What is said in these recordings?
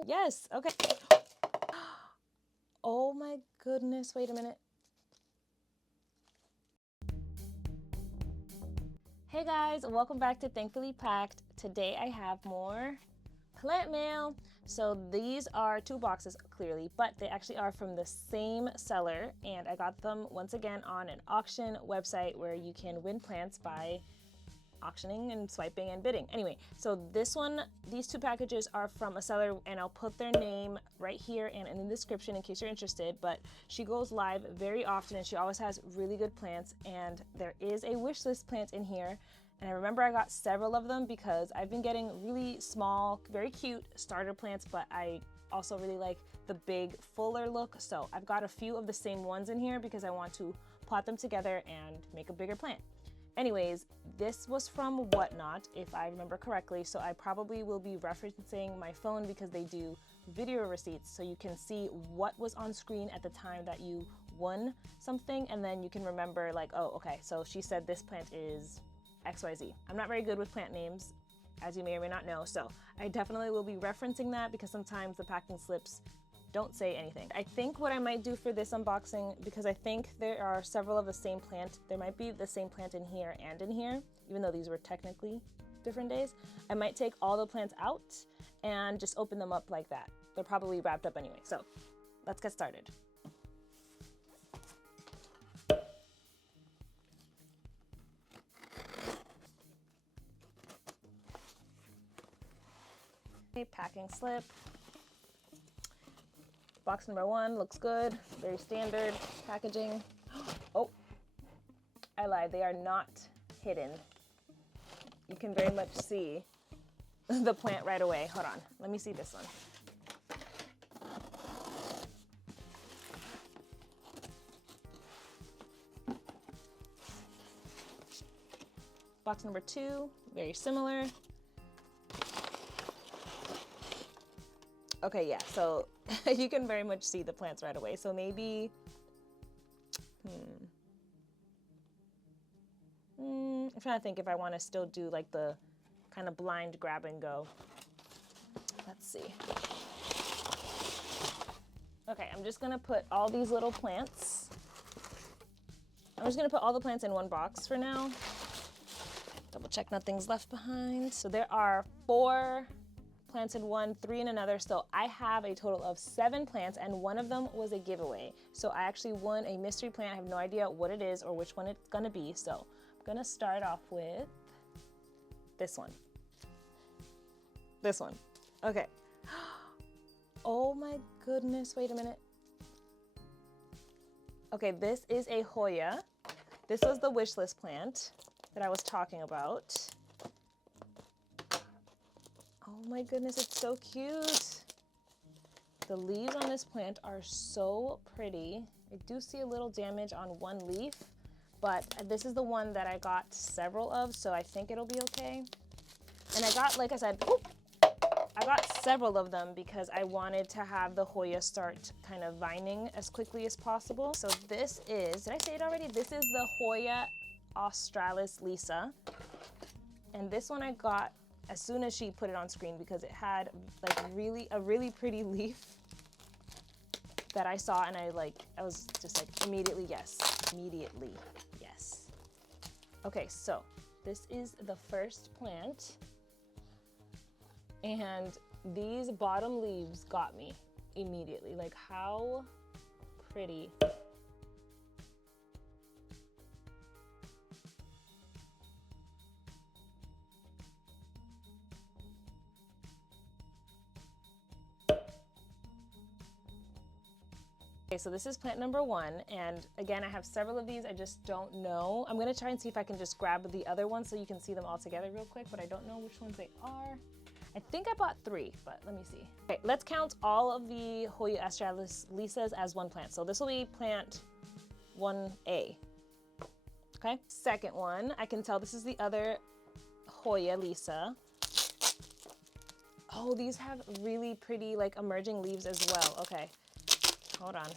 No. Yes. Okay. Oh my goodness. Wait a minute. Hey guys, welcome back to Thankfully Packed. Today I have more plant mail. So these are 2 boxes clearly, but they actually are from the same seller, and I got them once again on an auction website where you can win plants by auctioning and swiping and bidding. Anyway, so these 2 packages are from a seller, and I'll put their name right here and in the description in case you're interested, but she goes live very often and she always has really good plants, and there is a wish list plant in here. And I remember I got several of them because I've been getting really small, very cute starter plants, but I also really like the big, fuller look. So I've got a few of the same ones in here because I want to pot them together and make a bigger plant. Anyways, this was from WhatNot, if I remember correctly, so I probably will be referencing my phone because they do video receipts, so you can see what was on screen at the time that you won something, and then you can remember like, oh, okay, so she said this plant is XYZ. I'm not very good with plant names, as you may or may not know, so I definitely will be referencing that because sometimes the packing slips don't say anything. I think what I might do for this unboxing, because I think there are several of the same plant, there might be the same plant in here and in here, even though these were technically different days. I might take all the plants out and just open them up like that. They're probably wrapped up anyway, so let's get started. Okay, packing slip. Box number 1 looks good, very standard packaging. Oh, I lied, they are not hidden. You can very much see the plant right away. Hold on, let me see this one. Box number 2, very similar. Okay, yeah, so you can very much see the plants right away. So maybe, I'm trying to think if I want to still do like the kind of blind grab and go. Let's see. Okay, I'm just gonna put all these little plants. I'm just gonna put all the plants in one box for now. Double check nothing's left behind. So there are 4 plants in one, 3 in another, so I have a total of 7 plants, and one of them was a giveaway. So I actually won a mystery plant. I have no idea what it is or which one it's gonna be, so I'm gonna start off with this one. This one. Okay. Oh my goodness, wait a minute. Okay, this is a Hoya. This was the wish list plant that I was talking about. Oh my goodness, it's so cute. The leaves on this plant are so pretty. I do see a little damage on one leaf, but this is the one that I got several of, so I think it'll be okay. And I got, like I said, I got several of them because I wanted to have the Hoya start kind of vining as quickly as possible. So this is, did I say it already? This is the Hoya Australis Lisa. And this one I got as soon as she put it on screen because it had like a really pretty leaf that I saw, and I was just like immediately yes. Okay, so this is the first plant, and these bottom leaves got me immediately. Like, how pretty. Okay, so this is plant number 1, and again, I have several of these. I just don't know. I'm gonna try and see if I can just grab the other ones so you can see them all together real quick, but I don't know which ones they are. I think I bought 3, but let me see. Okay, let's count all of the Hoya Australis Lisas as one plant. So this will be plant 1A. Okay, second one, I can tell this is the other Hoya Lisa. Oh, these have really pretty like emerging leaves as well. Okay. Hold on.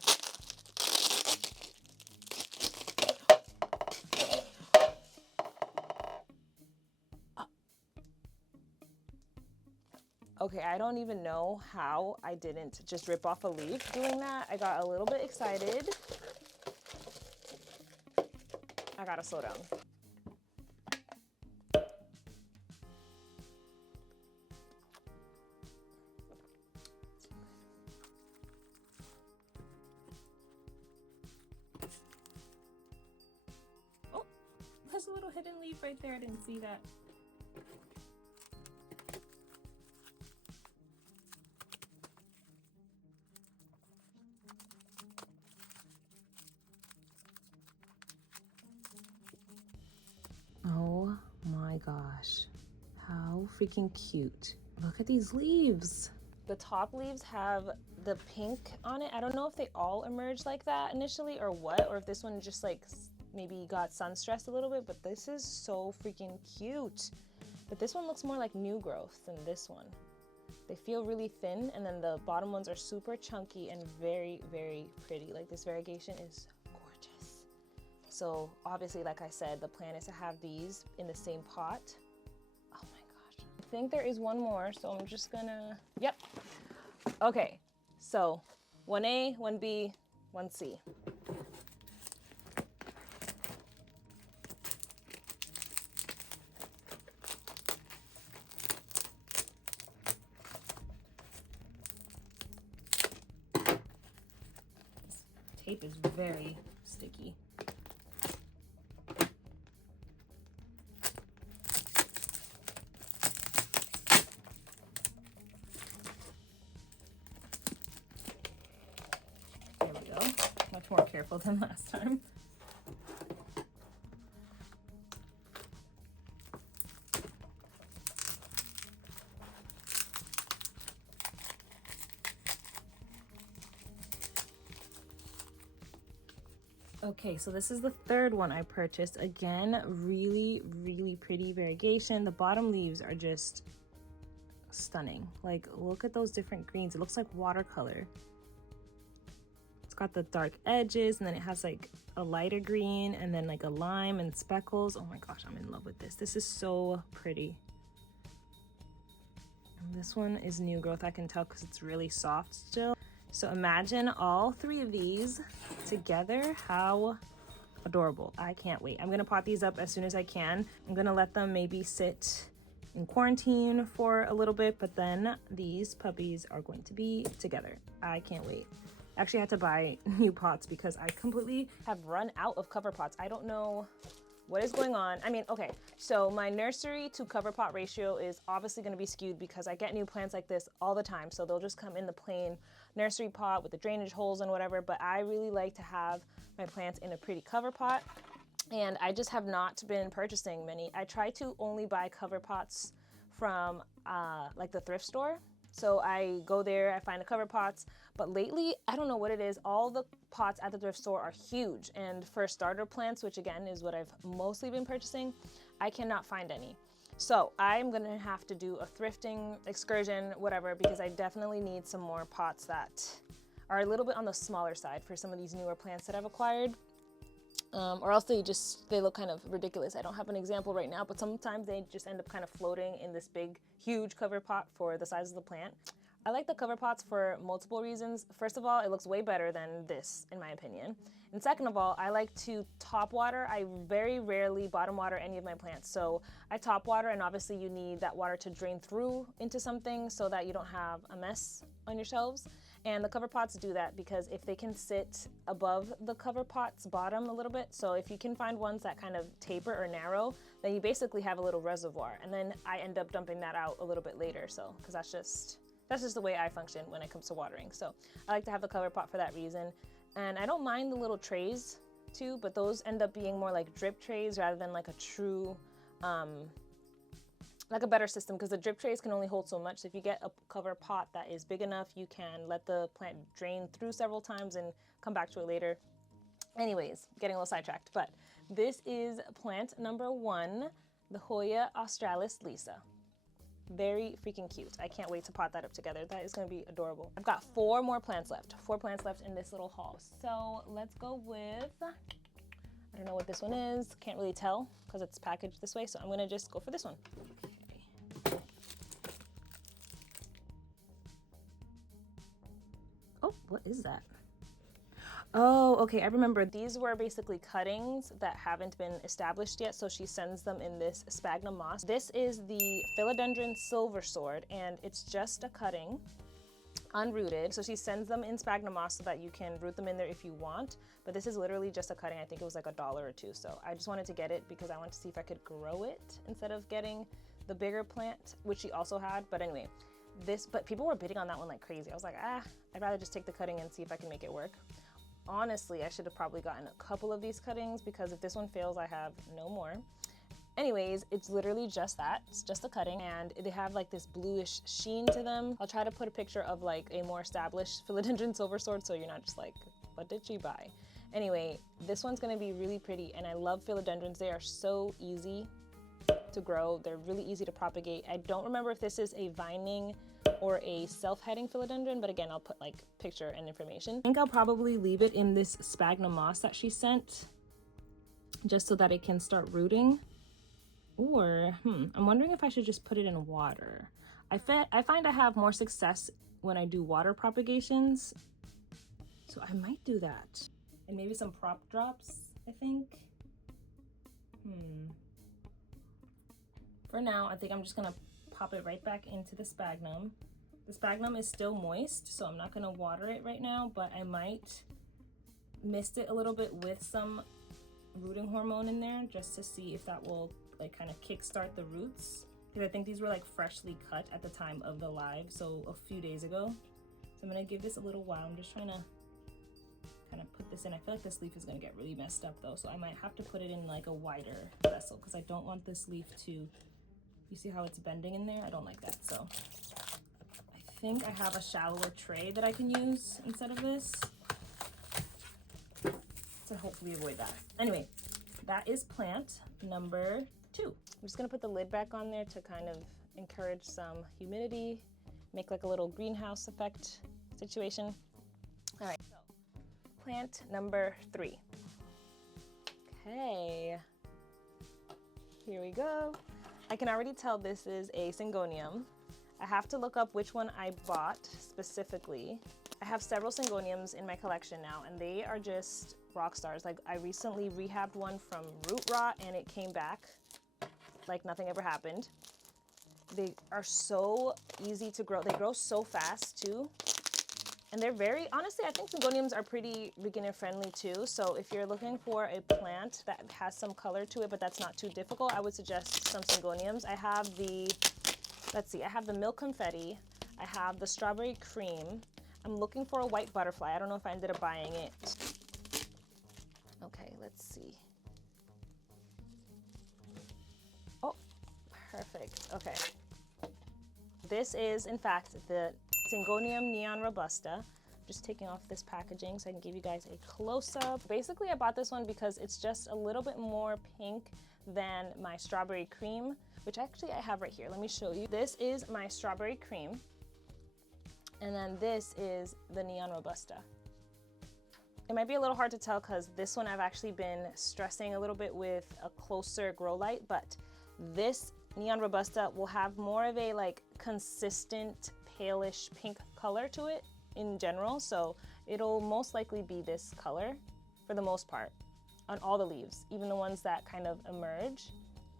Okay, I don't even know how I didn't just rip off a leaf doing that. I got a little bit excited. I gotta slow down. Oh, there's a little hidden leaf right there. I didn't see that. Oh my gosh, how freaking cute. Look at these leaves. The top leaves have the pink on it. I don't know if they all emerged like that initially or what, or if this one just like maybe got sun stressed a little bit, but this is so freaking cute. But this one looks more like new growth than this one. They feel really thin, and then the bottom ones are super chunky and very, very pretty. Like this variegation is gorgeous. So obviously, like I said, the plan is to have these in the same pot. Oh my gosh. I think there is one more, so I'm just gonna, yep. Okay, so 1A, 1B, 1C. Tape is very sticky. There we go. Much more careful than last time. Okay, so this is the third one I purchased. Again, really, really pretty variegation. The bottom leaves are just stunning. Like, look at those different greens. It looks like watercolor. It's got the dark edges, and then it has like a lighter green, and then like a lime and speckles. Oh my gosh, I'm in love with this. This is so pretty. And this one is new growth, I can tell, because it's really soft still. So imagine all three of these together. How adorable. I can't wait. I'm gonna pot these up as soon as I can. I'm gonna let them maybe sit in quarantine for a little bit, but then these puppies are going to be together. I can't wait. I actually had to buy new pots because I completely have run out of cover pots. I don't know what is going on. I mean, okay, so my nursery to cover pot ratio is obviously gonna be skewed because I get new plants like this all the time. So they'll just come in the plain nursery pot with the drainage holes and whatever, but I really like to have my plants in a pretty cover pot. And I just have not been purchasing many. I try to only buy cover pots from like the thrift store. So I go there, I find the cover pots, but lately, I don't know what it is, all the pots at the thrift store are huge. And for starter plants, which again is what I've mostly been purchasing, I cannot find any. So I'm gonna have to do a thrifting excursion, whatever, because I definitely need some more pots that are a little bit on the smaller side for some of these newer plants that I've acquired. Or else they look kind of ridiculous. I don't have an example right now, but sometimes they just end up kind of floating in this big, huge cover pot for the size of the plant. I like the cover pots for multiple reasons. First of all, it looks way better than this, in my opinion. And second of all, I like to top water. I very rarely bottom water any of my plants. So I top water, and obviously you need that water to drain through into something so that you don't have a mess on your shelves. And the cover pots do that because if they can sit above the cover pot's bottom a little bit, so if you can find ones that kind of taper or narrow, then you basically have a little reservoir. And then I end up dumping that out a little bit later, so because that's just the way I function when it comes to watering. So I like to have the cover pot for that reason. And I don't mind the little trays too, but those end up being more like drip trays rather than like a true, like a better system, because the drip trays can only hold so much. So if you get a cover pot that is big enough, you can let the plant drain through several times and come back to it later. Anyways, getting a little sidetracked, but this is plant number 1, the Hoya Australis Lisa. Very freaking cute. I can't wait to pot that up together. That is going to be adorable. I've got 4 more plants left. 4 plants left in this little haul. So let's go with, I don't know what this one is. Can't really tell because it's packaged this way. So I'm going to just go for this one. What is that? Oh, okay, I remember. These were basically cuttings that haven't been established yet, so she sends them in this sphagnum moss. This is the Philodendron silver sword, and it's just a cutting, unrooted. So she sends them in sphagnum moss so that you can root them in there if you want, but this is literally just a cutting. I think it was like $1 or $2, so I just wanted to get it because I wanted to see if I could grow it instead of getting the bigger plant, which she also had. But anyway, but people were bidding on that one like crazy. I was like, I'd rather just take the cutting and see if I can make it work. Honestly, I should have probably gotten a couple of these cuttings because if this one fails, I have no more. Anyways, it's literally just that. It's just a cutting, and they have like this bluish sheen to them. I'll try to put a picture of like a more established Philodendron silver sword so you're not just like, what did she buy? Anyway, this one's gonna be really pretty, and I love philodendrons. They are so easy to grow. They're really easy to propagate. I don't remember if this is a vining or a self-heading philodendron, but again, I'll put like picture and information. I think I'll probably leave it in this sphagnum moss that she sent just so that it can start rooting. Or, I'm wondering if I should just put it in water. I find I have more success when I do water propagations, so I might do that. And maybe some prop drops, I think. For now, I think I'm just gonna pop it right back into the sphagnum. The sphagnum is still moist, so I'm not gonna water it right now, but I might mist it a little bit with some rooting hormone in there just to see if that will like kind of kickstart the roots. Because I think these were like freshly cut at the time of the live, so a few days ago. So I'm gonna give this a little while. I'm just trying to kind of put this in. I feel like this leaf is gonna get really messed up though, so I might have to put it in like a wider vessel because I don't want this leaf to, you see how it's bending in there? I don't like that. So I think I have a shallower tray that I can use instead of this to hopefully avoid that. Anyway, that is plant number 2. I'm just gonna put the lid back on there to kind of encourage some humidity, make like a little greenhouse effect situation. All right, so plant number 3. Okay, here we go. I can already tell this is a Syngonium. I have to look up which one I bought specifically. I have several Syngoniums in my collection now, and they are just rock stars. Like I recently rehabbed one from root rot and it came back like nothing ever happened. They are so easy to grow. They grow so fast too. And they're very, honestly, I think Syngoniums are pretty beginner friendly too. So if you're looking for a plant that has some color to it, but that's not too difficult, I would suggest some Syngoniums. I have the, let's see, I have the milk confetti. I have the strawberry cream. I'm looking for a white butterfly. I don't know if I ended up buying it. Okay, let's see. Oh, perfect. Okay. This is, in fact, the Syngonium Neon Robusta. Just taking off this packaging so I can give you guys a close-up. Basically, I bought this one because it's just a little bit more pink than my strawberry cream, which actually I have right here. Let me show you. This is my strawberry cream. And then this is the Neon Robusta. It might be a little hard to tell because this one I've actually been stressing a little bit with a closer grow light, but this Neon Robusta will have more of a like consistent palish pink color to it in general. So it'll most likely be this color for the most part on all the leaves, even the ones that kind of emerge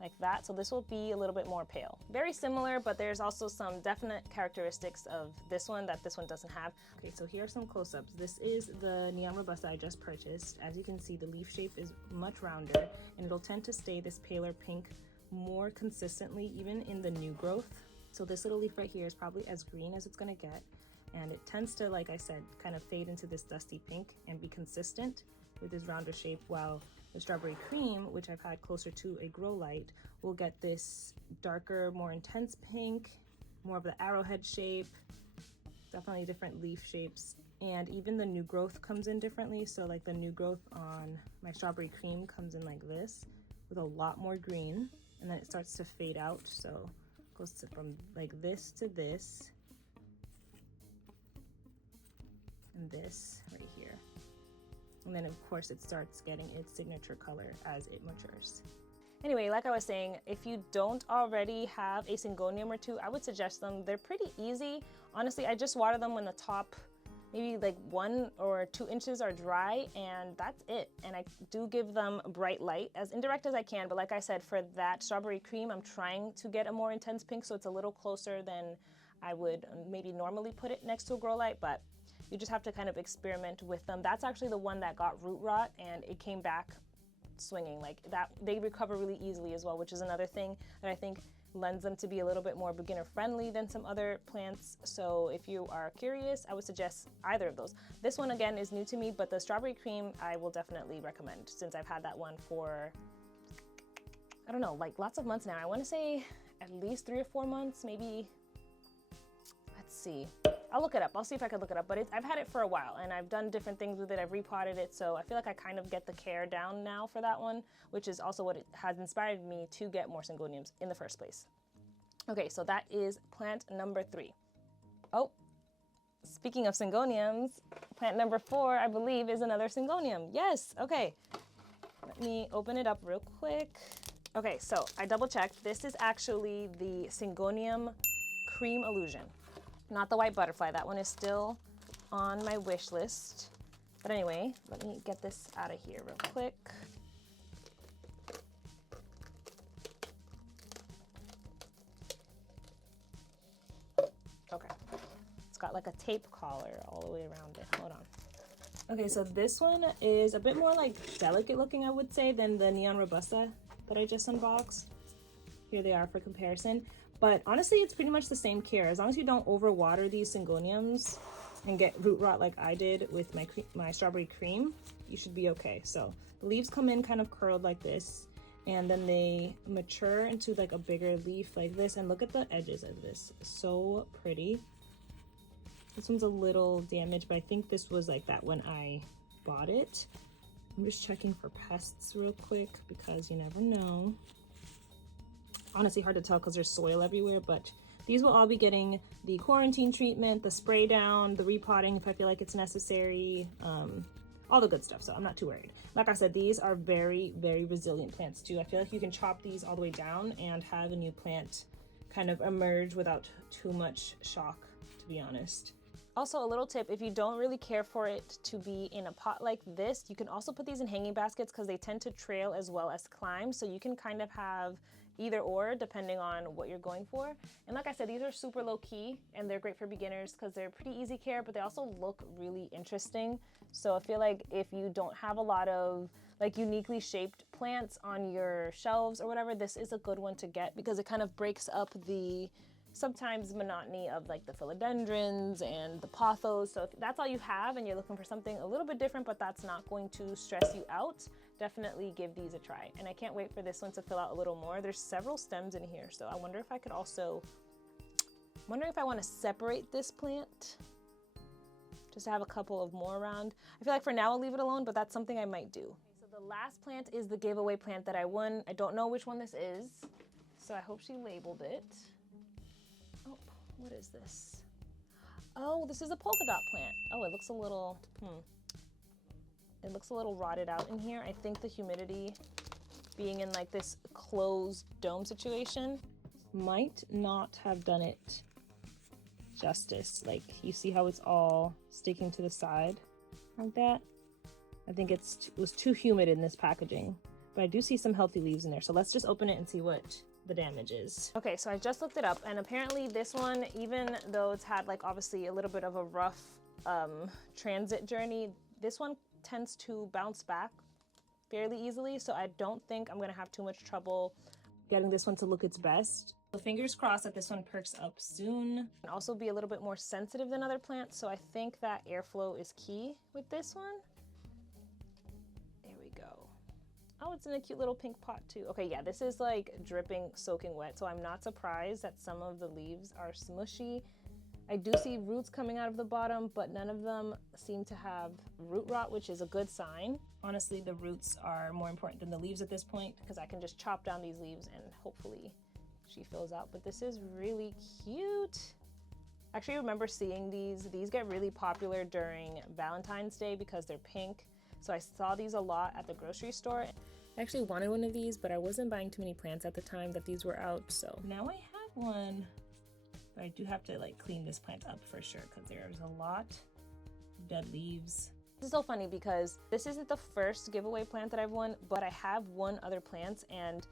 like that. So this will be a little bit more pale. Very similar, but there's also some definite characteristics of this one that this one doesn't have. Okay, so here are some close-ups. This is the Neon Robusta I just purchased. As you can see, the leaf shape is much rounder and it'll tend to stay this paler pink more consistently even in the new growth. So this little leaf right here is probably as green as it's gonna get. And it tends to, like I said, kind of fade into this dusty pink and be consistent with this rounder shape, while the strawberry cream, which I've had closer to a grow light, will get this darker, more intense pink, more of the arrowhead shape, definitely different leaf shapes. And even the new growth comes in differently. So like the new growth on my strawberry cream comes in like this with a lot more green, and then it starts to fade out. So it goes from like this to this, and this right here. And then of course it starts getting its signature color as it matures. Anyway, like I was saying, if you don't already have a Syngonium or two, I would suggest them. They're pretty easy. Honestly, I just water them when the top maybe like 1 or 2 inches are dry, and that's it. And I do give them bright light, as indirect as I can, but like I said, for that strawberry cream, I'm trying to get a more intense pink, so it's a little closer than I would maybe normally put it next to a grow light, but you just have to kind of experiment with them. That's actually the one that got root rot, and it came back swinging like that. They recover really easily as well, which is another thing that I think lends them to be a little bit more beginner friendly than some other plants. So if you are curious, I would suggest either of those. This one again is new to me, but the strawberry cream I will definitely recommend, since I've had that one for, I don't know, like lots of months now. I want to say at least 3 or 4 months, maybe. Let's see. I'll look it up. I'll see if I can look it up, but I've had it for a while, and I've done different things with it. I've repotted it, so I feel like I kind of get the care down now for that one, which is also what it has inspired me to get more Syngoniums in the first place. Okay, so that is plant number 3. Oh, speaking of Syngoniums, plant number 4, I believe, is another Syngonium. Yes, okay. Let me open it up real quick. Okay, so I double checked. This is actually the Syngonium Cream Illusion. Not the white butterfly. That one is still on my wish list. But anyway, let me get this out of here real quick. Okay. It's got like a tape collar all the way around it. Hold on. Okay, so this one is a bit more like delicate looking, I would say, than the Neon Robusta that I just unboxed. Here they are for comparison. But honestly, it's pretty much the same care. As long as you don't overwater these Syngoniums and get root rot like I did with my strawberry cream, you should be okay. So the leaves come in kind of curled like this, and then they mature into like a bigger leaf like this. And look at the edges of this. So pretty. This one's a little damaged, but I think this was like that when I bought it. I'm just checking for pests real quick because you never know. Honestly, hard to tell because there's soil everywhere, but these will all be getting the quarantine treatment, the spray down, the repotting if I feel like it's necessary, all the good stuff, so I'm not too worried. Like I said, these are very, very resilient plants too. I feel like you can chop these all the way down and have a new plant kind of emerge without too much shock, to be honest. Also, a little tip, if you don't really care for it to be in a pot like this, you can also put these in hanging baskets because they tend to trail as well as climb, so you can kind of have either or depending on what you're going for. And like I said, these are super low key and they're great for beginners because they're pretty easy care, but they also look really interesting. So I feel like if you don't have a lot of like uniquely shaped plants on your shelves or whatever, this is a good one to get because it kind of breaks up the sometimes monotony of like the philodendrons and the pothos. So if that's all you have and you're looking for something a little bit different, but that's not going to stress you out, definitely give these a try. And I can't wait for this one to fill out a little more. There's several stems in here, so I wonder if I could also, I'm wondering if I want to separate this plant just to have a couple of more around. I feel like for now I'll leave it alone, but that's something I might do. Okay, so the last plant is the giveaway plant that I won. I don't know which one this is, so I hope she labeled it. Oh, what is this? Oh, this is a polka dot plant. Oh, it looks a little, it looks a little rotted out in here. I think the humidity being in like this closed dome situation might not have done it justice. Like you see how it's all sticking to the side like that? I think it was too humid in this packaging, but I do see some healthy leaves in there. So let's just open it and see what the damage is. Okay, so I just looked it up and apparently this one, even though it's had like obviously a little bit of a rough transit journey, this one tends to bounce back fairly easily. So I don't think I'm gonna have too much trouble getting this one to look its best. So fingers crossed that this one perks up soon. And also be a little bit more sensitive than other plants. So I think that airflow is key with this one. There we go. Oh, it's in a cute little pink pot too. Okay, yeah, this is like dripping, soaking wet. So I'm not surprised that some of the leaves are smushy. I do see roots coming out of the bottom, but none of them seem to have root rot, which is a good sign. Honestly, the roots are more important than the leaves at this point because I can just chop down these leaves and hopefully she fills out. But this is really cute. I actually remember seeing these. These get really popular during Valentine's Day because they're pink. So I saw these a lot at the grocery store. I actually wanted one of these, but I wasn't buying too many plants at the time that these were out. So now I have one. But I do have to like clean this plant up for sure because there's a lot dead leaves. This is so funny because this isn't the first giveaway plant that I've won, but I have won other plants, and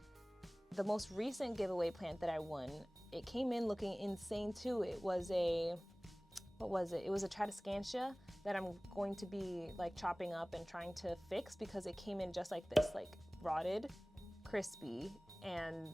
the most recent giveaway plant that I won, it came in looking insane too. It was a, what was it? It was a Tradescantia that I'm going to be like chopping up and trying to fix because it came in just like this, like rotted, crispy, and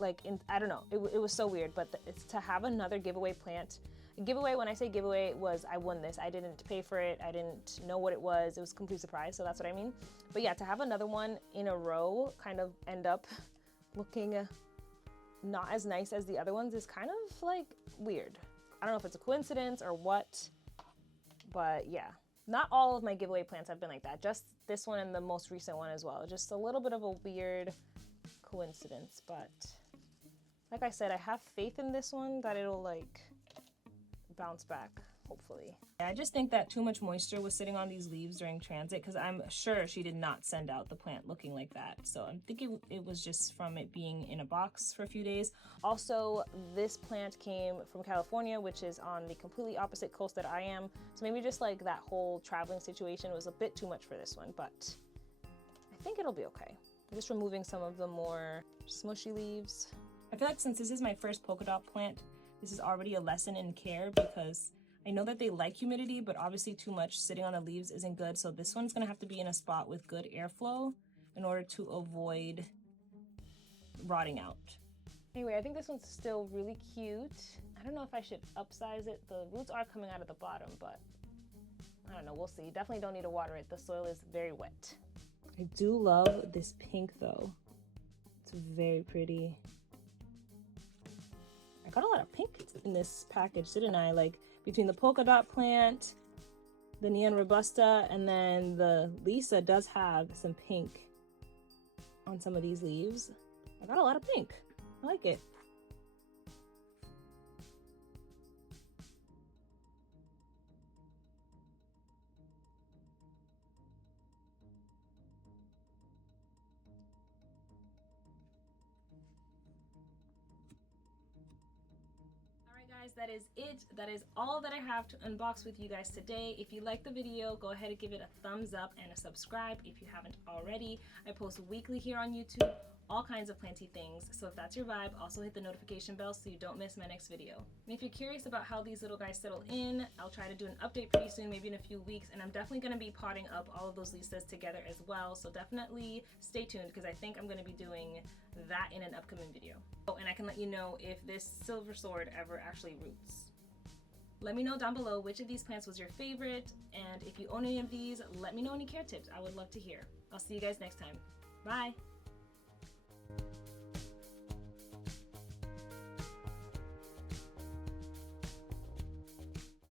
like, I don't know, it was so weird. But it's to have another giveaway plant. Giveaway, when I say giveaway, was I won this. I didn't pay for it. I didn't know what it was. It was a complete surprise, so that's what I mean. But yeah, to have another one in a row kind of end up looking not as nice as the other ones is kind of like weird. I don't know if it's a coincidence or what, but yeah. Not all of my giveaway plants have been like that. Just this one and the most recent one as well. Just a little bit of a weird coincidence, but like I said, I have faith in this one that it'll like bounce back, hopefully. I just think that too much moisture was sitting on these leaves during transit, because I'm sure she did not send out the plant looking like that. So I'm thinking it was just from it being in a box for a few days. Also, this plant came from California, which is on the completely opposite coast that I am. So maybe just like that whole traveling situation was a bit too much for this one, but I think it'll be okay. I'm just removing some of the more smushy leaves. I feel like since this is my first polka dot plant, this is already a lesson in care, because I know that they like humidity, but obviously too much sitting on the leaves isn't good. So this one's gonna have to be in a spot with good airflow in order to avoid rotting out. Anyway, I think this one's still really cute. I don't know if I should upsize it. The roots are coming out of the bottom, but I don't know, we'll see. Definitely don't need to water it. The soil is very wet. I do love this pink though. It's very pretty. I got a lot of pink in this package, didn't I? Like between the polka dot plant, the neon robusta, and then the Lisa does have some pink on some of these leaves. I got a lot of pink. I like it. Guys, that is it. That is all that I have to unbox with you guys today. If you like the video, go ahead and give it a thumbs up and a subscribe if you haven't already. I post weekly here on YouTube, all kinds of planty things, so if that's your vibe, also hit the notification bell so you don't miss my next video. And if you're curious about how these little guys settle in, I'll try to do an update pretty soon, maybe in a few weeks, and I'm definitely going to be potting up all of those Lisas together as well, so definitely stay tuned, because I think I'm going to be doing that in an upcoming video. Oh, and I can let you know if this silver sword ever actually roots. Let me know down below which of these plants was your favorite, and if you own any of these, let me know any care tips. I would love to hear. I'll see you guys next time. Bye!